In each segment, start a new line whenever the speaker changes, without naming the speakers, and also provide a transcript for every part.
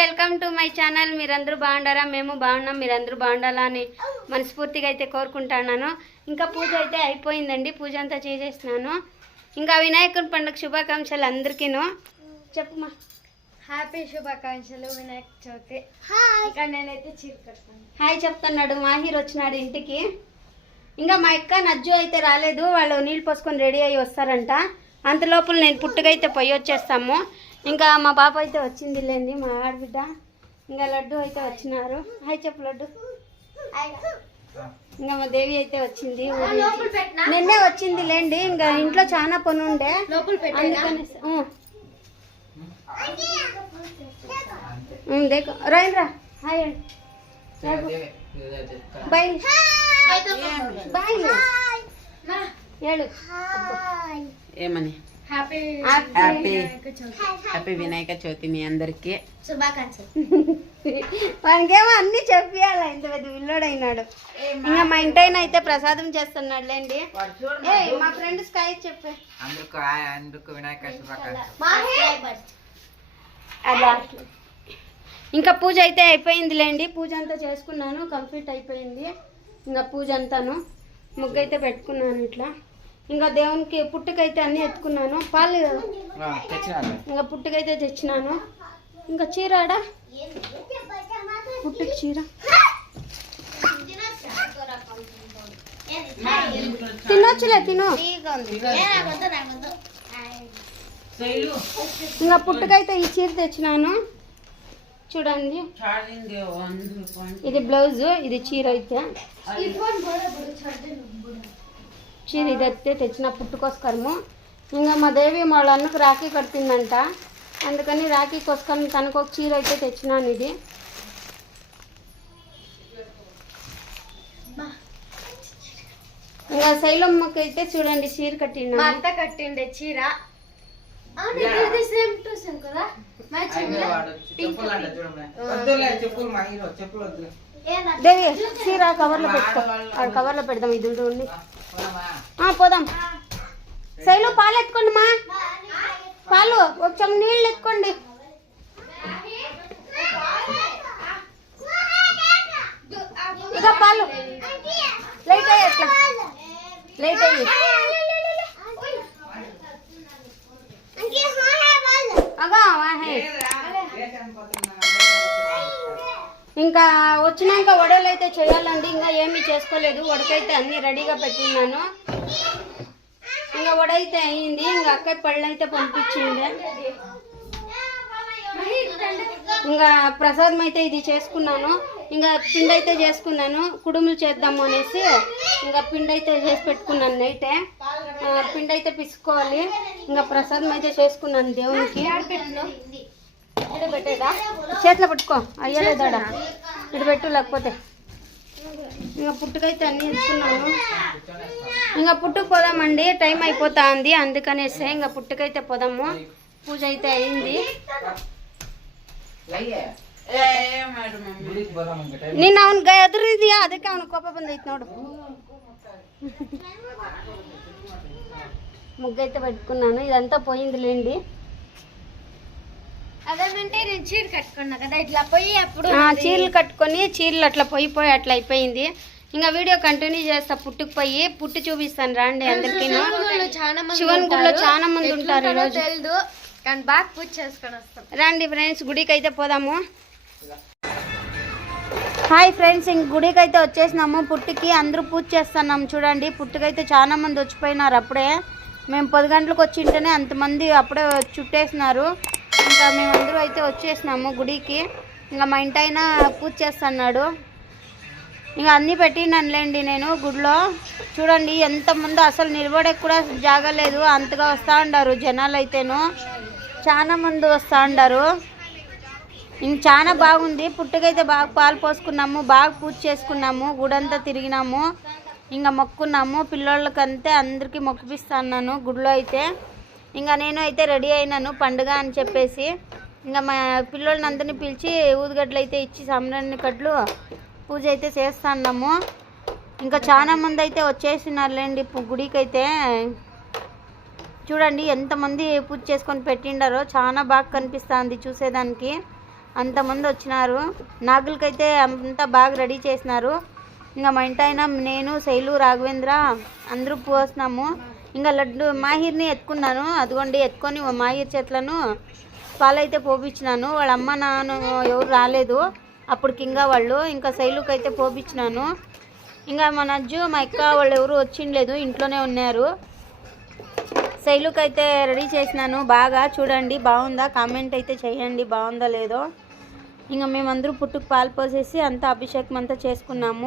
Welcome to my channel మీరందరూ బాగుండారా? మేము బాగున్నాం. మీరందరూ బాగుండాలా అని మనస్ఫూర్తిగా అయితే కోరుకుంటున్నాను. ఇంకా పూజ అయితే అయిపోయిందండి. పూజ అంతా చేసేసినాను ఇంకా వినాయకుని పండుగ శుభాకాంక్షలు అందరికీను. చెప్పుమా
హ్యాపీ శుభాకాంక్షలు వినాయక చవితి. ఇక నేనైతే చీర కడతాను
హాయ్ చెప్తున్నాడు మాహిర్ వచ్చినాడు ఇంటికి. ఇంకా మా అక్క నజ్జు అయితే రాలేదు. వాళ్ళు నీళ్ళు పోసుకొని రెడీ అయ్యి వస్తారంట. అంత లోపల నేను పుట్టుకైతే పొయ్యి వచ్చేస్తాము. ఇంకా మా పాప అయితే వచ్చింది లేండి మా ఆడబిడ్డ. ఇంకా లడ్డు అయితే వచ్చినారు. హాయ్ చెప్పు లడ్డు. ఇంకా మా దేవి అయితే వచ్చింది. నిన్నే వచ్చింది లేండి ఇంకా ఇంట్లో చాలా పని ఉండే. అందుకని దేకో. హాయ్ అండి. బాయ్ బాయ్
ఏమని?
Happy
happy
Vinayaka Chavithi
happy Vinayaka Chavithi మీ అందరికి.
శుభాకాంక్షలు.
వానికేమో అన్ని చెప్పియాలి ఇంత పెద్ద విల్లోడైనాడు. ఇంకా మా ఇంటైన అయితే ప్రసాదం చేస్తున్నాడు లేండి ఏ మా ఫ్రెండ్ స్కై చెప్పే.
అందుకు అందుకు వినాయక శుభాకాంక్షలు.
అలా ఇంకా పూజ అయితే అయిపోయింది లేండి పూజ అంతా చేసుకున్నాను కంప్లీట్ అయిపోయింది. ఇంకా పూజ అంతాను. ముగ్గు అయితే పెట్టుకున్నాను ఇట్లా. ఇంకా దేవునికి పుట్టుకైతే అన్నీ ఎత్తుకున్నాను. పాలు ఇంకా పుట్టుకైతే తెచ్చినాను. ఇంకా చీరాడా పుట్టుకి చీర. తినొచ్చులే తిను. ఇంకా పుట్టుకైతే ఈ చీర తెచ్చినాను. చూడండి. ఇది బ్లౌజ్ ఇది చీర అయితే. చీర ఇది అయితే తెచ్చిన పుట్టుకోస్కరము. ఇంకా మా దేవి వాళ్ళ అన్నకు రాఖీ కడుతుందంట అందుకని రాఖీ కోసుకొని తనకు ఒక చీర అయితే తెచ్చినాను ఇది. ఇంకా శైలమ్మకి అయితే చూడండి చీర
మా
కట్టినాను
అత్త కట్టిండే చీర.
దేవి చీర కవర్లో పెట్టుకో. ఆ కవర్లో పెడదాం ఇది ఉండి పోదాం. శైలు పాలు ఎత్తుకోండి మా. పాలు ఒక చెమ్మ నీళ్ళు ఎత్తుకోండి. ఇక పాలు. లైట్ అయ్యి అట్లా లైట్ అయ్యి అగా వాహే. ఇంకా వచ్చినాక వడలు అయితే చేయాలండి ఇంకా ఏమీ చేసుకోలేదు. వడకైతే అన్ని రెడీగా పెట్టినాను ఇంకా వడ అయితే అయింది ఇంకా అక్క పళ్ళు అయితే పంపించింది ఇంకా ప్రసాదం అయితే ఇది చేసుకున్నాను. ఇంకా పిండి అయితే చేసుకున్నాను. కుడుములు చేద్దాము అనేసి ఇంకా పిండి అయితే చేసి పెట్టుకున్నాను నైటే. పిండి అయితే పిసుకోవాలి. ఇంకా ప్రసాదం అయితే చేసుకున్నాను దేవునికి. చేతిలో పట్టుకో అయ్యలేదాడా ఇటు పెట్టు లేకపోతే ఇంకా పుట్టుకైతే అన్నీ ఎత్తుకున్నాను ఇంకా పుట్టుకు పోదామండి టైం అయిపోతా ఉంది అందుకనేసి ఇంకా పుట్టుకైతే పోదాము పూజ అయితే అయింది
ಲಯ್ಯೆ.
ಏ ಮಾಡು ಮಮ್ಮಿ
ಗುಡಿಗೆ ಹೋದಾಮ ಅಂತ ಟೈಮ್
ನಿನ್ನ ಅವ್ನ ಎದುರಿದ್ಯಾ ಅದಕ್ಕೆ ಅವನ ಕೋಪ ಬಂದೈತೆ ನೋಡು ముగ్గైతే పెట్టుకున్నాను ఇదంతా పోయిందిలేండి
అదేమంటే
చీరలు కట్టుకొని చీరలు అట్లా పోయి పోయి అట్లా అయిపోయింది. ఇంకా వీడియో కంటిన్యూ చేస్తా పుట్టుకు పోయి పుట్టు చూపిస్తాను రాండి అందరికీ.
శివన్ చాలా మంది
శివన్ గుడిలో
ఉంటారు.
చాలా మంది ఉంటారు ఈరోజు.
వస్తాం.
రండి ఫ్రెండ్స్ గుడికి అయితే పోదాము. హాయ్ ఫ్రెండ్స్ ఇంక గుడికి అయితే వచ్చేసినాము. పుట్టుకి అందరూ పూజ చేస్తున్నాం. చూడండి పుట్టుకైతే చాలా మంది వచ్చిపోయినారు అప్పుడే. మేము పది గంటలకు వచ్చింటేనే అంతమంది అప్పుడే చుట్టేసినారు. ఇంకా మేమందరూ అయితే వచ్చేసినాము గుడికి. ఇంకా మా ఇంటి ఆయన పూజ చేస్తున్నాడు. ఇంకా అన్నీ పెట్టినానులేండి నేను గుడిలో. చూడండి ఎంతమంది అసలు నిలబడే కూడా జాగలేదు అంతగా వస్తూ ఉండారు జనాలు అయితేను చాలా మంది వస్తూ ఉండారు. ఇంక చాలా బాగుంది. పుట్టుకైతే బాగా పాలు పోసుకున్నాము బాగా పూజ చేసుకున్నాము గుడంతా తిరిగినాము. ఇంకా మొక్కున్నాము. పిల్లోళ్ళకంతే అందరికీ మొక్కిపిస్తున్నాను గుడిలో అయితే. ఇంకా నేను అయితే రెడీ అయినాను పండుగ అని చెప్పేసి. ఇంకా మా పిల్లోళ్ళని అందరినీ పిలిచి ఊదుగడ్డలు అయితే ఇచ్చి సాంబ్రాణి కట్లు పూజ అయితే చేస్తున్నాము. ఇంకా చాలా మంది అయితే వచ్చేసినారులేండి పు- గుడికి అయితే చూడండి ఎంతమంది పూజ చేసుకొని పెట్టిండారో చాలా బాగా కనిపిస్తుంది చూసేదానికి. అంతమంది వచ్చినారు. నాగులకైతే అంతా బాగా రెడీ చేసినారు. ఇంకా మా ఇంటి నేను శైలు రాఘవేంద్ర అందరూ పోస్తున్నాము. ఇంకా లడ్డు మాహిర్ని ఎత్తుకున్నాను. అదిగోండి ఎత్తుకొని మాహిర్ చేతులను పాలైతే పోపించినాను వాళ్ళ అమ్మ నాన్న ఎవరు రాలేదు. అప్పుడు ఇంకా వాళ్ళు ఇంకా శైలుకి అయితే పోపించినాను ఇంకా మా నజ్జు మా అక్క వాళ్ళు ఎవరు వచ్చిండలేదు ఇంట్లోనే ఉన్నారు. శైలుకి అయితే రెడీ చేసినాను బాగా. చూడండి బాగుందా? కామెంట్ అయితే చేయండి బాగుందా లేదో. ఇంకా మేమందరూ పుట్టుకు పాలు పోసేసి అంతా అభిషేకం అంతా చేసుకున్నాము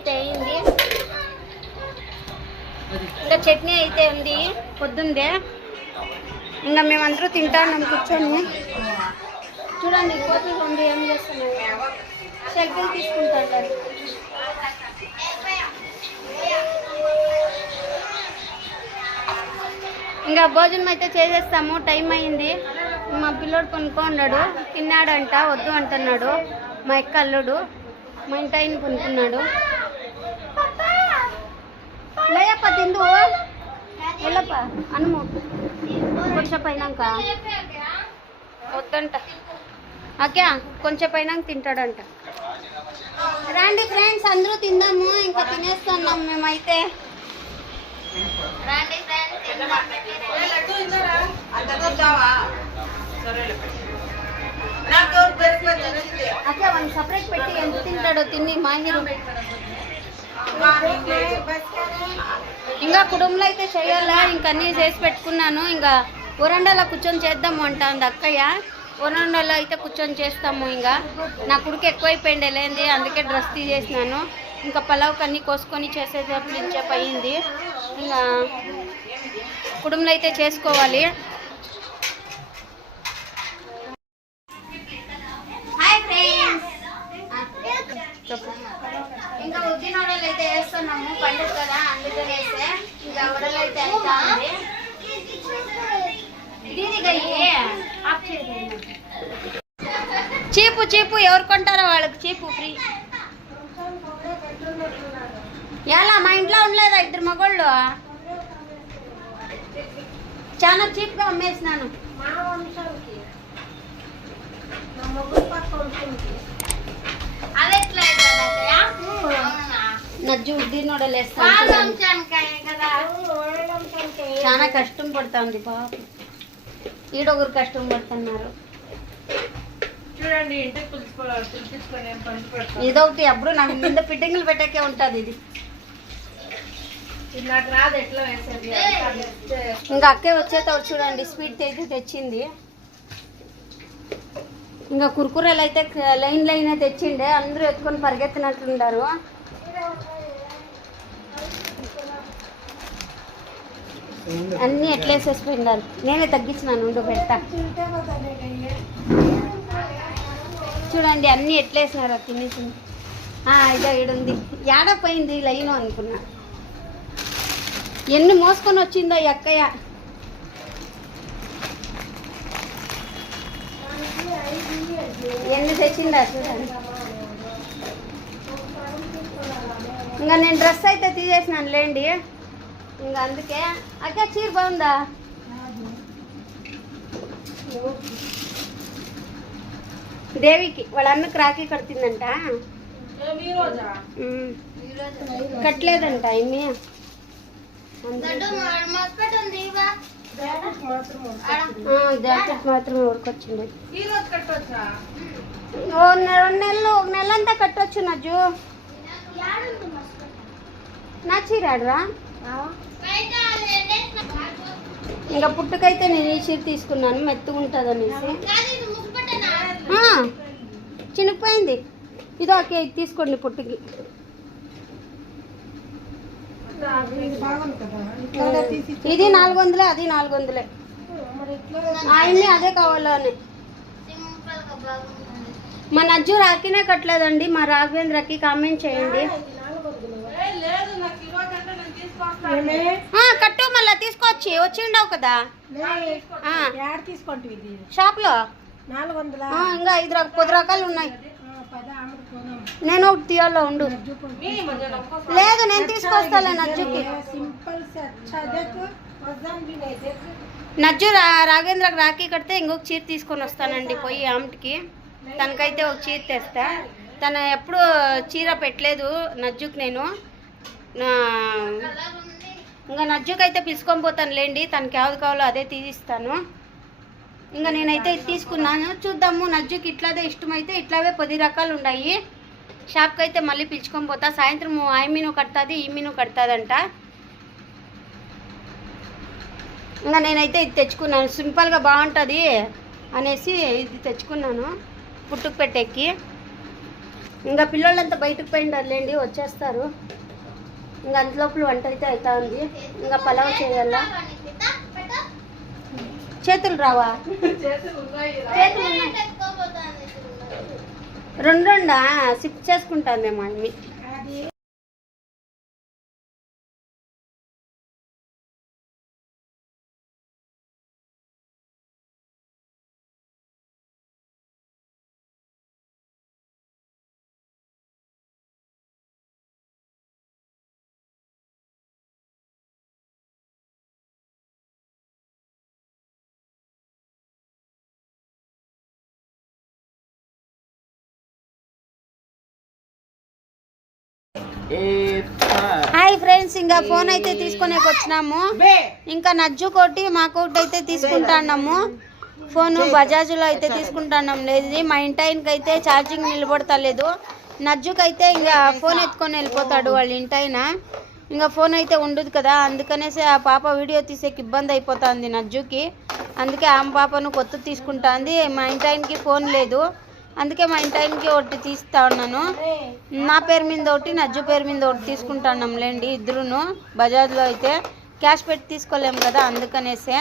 అయితే అయింది. ఇంకా చట్నీ అయితే ఉంది పొద్దుందే. ఇంకా మేమందరూ తింటాం కూర్చొని. చూడండి కోతులు రెండు ఏం చేస్తున్నాయి. సెల్ఫీలు తీసుకుంటారు. ఇంకా భోజనం అయితే చేసేస్తాము టైం అయింది. మా పిల్లోడు కొనుక్కున్నాడు. తిన్నాడంట వద్దు అంటున్నాడు. మా ఎక్క అల్లుడు మా ఇంటి ఆయన కొనుక్కున్నాడు. లేయప్ప తిందు వెళ్ళప్ప అనుము కొంచెం పైనాక వద్దంట. ఓకే కొంచెం పైన తింటాడంట. రండి ఫ్రెండ్స్ అందరూ తిందాము ఇంకా తినేస్తున్నాం మేమైతే. రండి ఫ్రెండ్స్ సపరేట్ పెట్టి ఎంత తింటాడో తిని మాహిరు ఇంకా కుటుంబంలో అయితే చేయాలా? ఇంకా అన్నీ చేసి పెట్టుకున్నాను. ఇంకా వరండాలో కూర్చొని చేద్దాము అంటుంది అక్కయ్య. వరండాలో అయితే కూర్చొని చేస్తాము ఇంకా. నా కొడుకు ఎక్కువైపోయింది లేంది అందుకే డ్రెస్ తీసేసినాను. ఇంకా పలావ్కి అన్నీ కోసుకొని చేసేటప్పుడు ఇంచేపు అయ్యింది ఇంకా కుటుంబంలో అయితే చేసుకోవాలి. అయితే వేస్తున్నాము పండుగ కదా అందుకని వేస్తే ఇంకా వడలు అయితే అవుతా ఉంది? దీని గయ్యి ఆఫ్ చేసేయండి. చీపు చీపు ఎవరు కొంటారో వాళ్ళకి చీపు ఫ్రీ. ఎలా మా ఇంట్లో ఉండలేదా ఇద్దరు మగోళ్ళు? చాలా చీప్గా అమ్మేసినాను. అది ఎట్లా నజ్జు చాలా కష్టం పడుతుంది పాప. ఈడొకరు కష్టం పడుతున్నారు.
చూడండి ఇంటికి పంచి పెడతాను
ఇదొకటి అప్పుడు నాకు ముందు ఫిట్టింగ్లు పెట్టకే ఉంటుంది ఇది.
ఇది నాకు రాదు ఎట్లా వేసేది?
ఇంకా అక్కే వచ్చేటప్పుడు చూడండి స్వీట్ అయితే తెచ్చింది. ఇంకా కుర్కురేలు అయితే లైన్ లైన్ తెచ్చిండే అందరూ ఎత్తుకొని పరిగెత్తినట్లుండారు. అన్నీ ఎట్లేసేసిపోయినారు నేనే తగ్గించినాను ఉండు పెడతా. చూడండి అన్నీ ఎట్లేసినారు తినేసి ఆ, ఇదో ఇడుంది ఏడ పోయింది లైన్ అనుకున్నా. ఎన్ని మోసుకొని వచ్చిందో ఈ అక్కయ్య. ఎన్ని తెచ్చిందా చూడండి. ఇంకా నేను డ్రెస్ అయితే తీసేసినాను లేండి. ఇంకా అందుకే. అక్క చీర బాగుందా? దేవికి వాళ్ళ అన్నకు రాఖీ కడుతుందంట. కట్టలేదంట ఇన్ని. జాకెట్ మాత్రం ఊరుకొచ్చింది. రెండు నెలలు ఒక నెల అంతా కట్టొచ్చు నజ్జు. నా ఇంకా పుట్టుకైతే నేను ఈ చీర తీసుకున్నాను మెత్తగుంటుంది అనేసి. చినిగిపోయింది. ఇది ఓకే తీసుకోండి పుట్టుకి. ఇది నాలుగు వందలే అది నాలుగు వందలే. ఆయన్ని అదే కావాలో అని. మా నజ్జు రాఖీనే కట్టలేదండి. మా రాఘవేంద్రకి కామెంట్ చేయండి. కట్టు మళ్ళా తీసుకొచ్చి వచ్చిండవు కదా. షాప్లో ఇంకా ఐదు పది రకాలు ఉన్నాయి. నేను ఒకటి తీయాలో ఉండు. లేదు నేను తీసుకొస్తాలే నజ్జుకి. నజ్జు రాఘేంద్రకి రాఖీ కడితే ఇంకొక చీర తీసుకొని వస్తానండి పోయి ఆమెకి. తనకైతే ఒక చీర తెస్తా. తను ఎప్పుడు చీర పెట్టలేదు నజ్జుకు నేను. ఇంకా నజ్జుకు అయితే పిలుచుకొని పోతాను లేండి తనకి ఏది కావాలో అదే తీసిస్తాను ఇంకా నేనైతే ఇది తీసుకున్నాను. చూద్దాము నజ్జుకి ఇట్లాదే ఇష్టమైతే ఇట్లావే పది రకాలు ఉన్నాయి. షాప్కి అయితే మళ్ళీ పిలుచుకొని పోతా. సాయంత్రం ఆ మీను కడుతుంది ఈ మీను కడుతుందంట. ఇంకా నేనైతే ఇది తెచ్చుకున్నాను. సింపుల్గా బాగుంటుంది అనేసి ఇది తెచ్చుకున్నాను. పుట్టుకు పెట్టేకి ఇంకా పిల్లోళ్ళంతా బయటకు పోయిండారులేండి వచ్చేస్తారు. ఇంకా అంతలోపల వంట అయితే అవుతా ఉంది ఇంకా పలావ్ చేయాలా? చేతులు రావా? రెండు రెండా? సిప్ చేసుకుంటాందేమో అమ్మి. హాయ్ ఫ్రెండ్స్ ఇంకా ఫోన్ అయితే తీసుకొని వచ్చినాము ఇంకా నజ్జు కొట్టి మా కోటి అయితే తీసుకుంటాన్నాము. ఫోన్ బజాజ్లో అయితే తీసుకుంటున్నాం లేదు మా ఇంటాయనకి అయితే ఛార్జింగ్ నిలబడతలేదు. నజ్జుకైతే ఇంకా ఫోన్ ఎత్తుకొని వెళ్ళిపోతాడు వాళ్ళ ఇంటాయన ఇంకా ఫోన్ అయితే ఉండదు కదా అందుకనేసి ఆ పాప వీడియో తీసేకి ఇబ్బంది అయిపోతుంది నజ్జుకి. అందుకే ఆమె పాపను కొత్త తీసుకుంటాంది. మా ఇంటాయనకి ఫోన్ లేదు. అందుకే మా ఇంటాయనకి ఒకటి తీస్తా ఉన్నాను. నా పేరు మీద ఒకటి నజ్జు పేరు మీద ఒకటి తీసుకుంటున్నాం లేండి ఇద్దరును. బజాజ్లో అయితే క్యాష్ పెట్టి తీసుకోలేము కదా అందుకనేసే.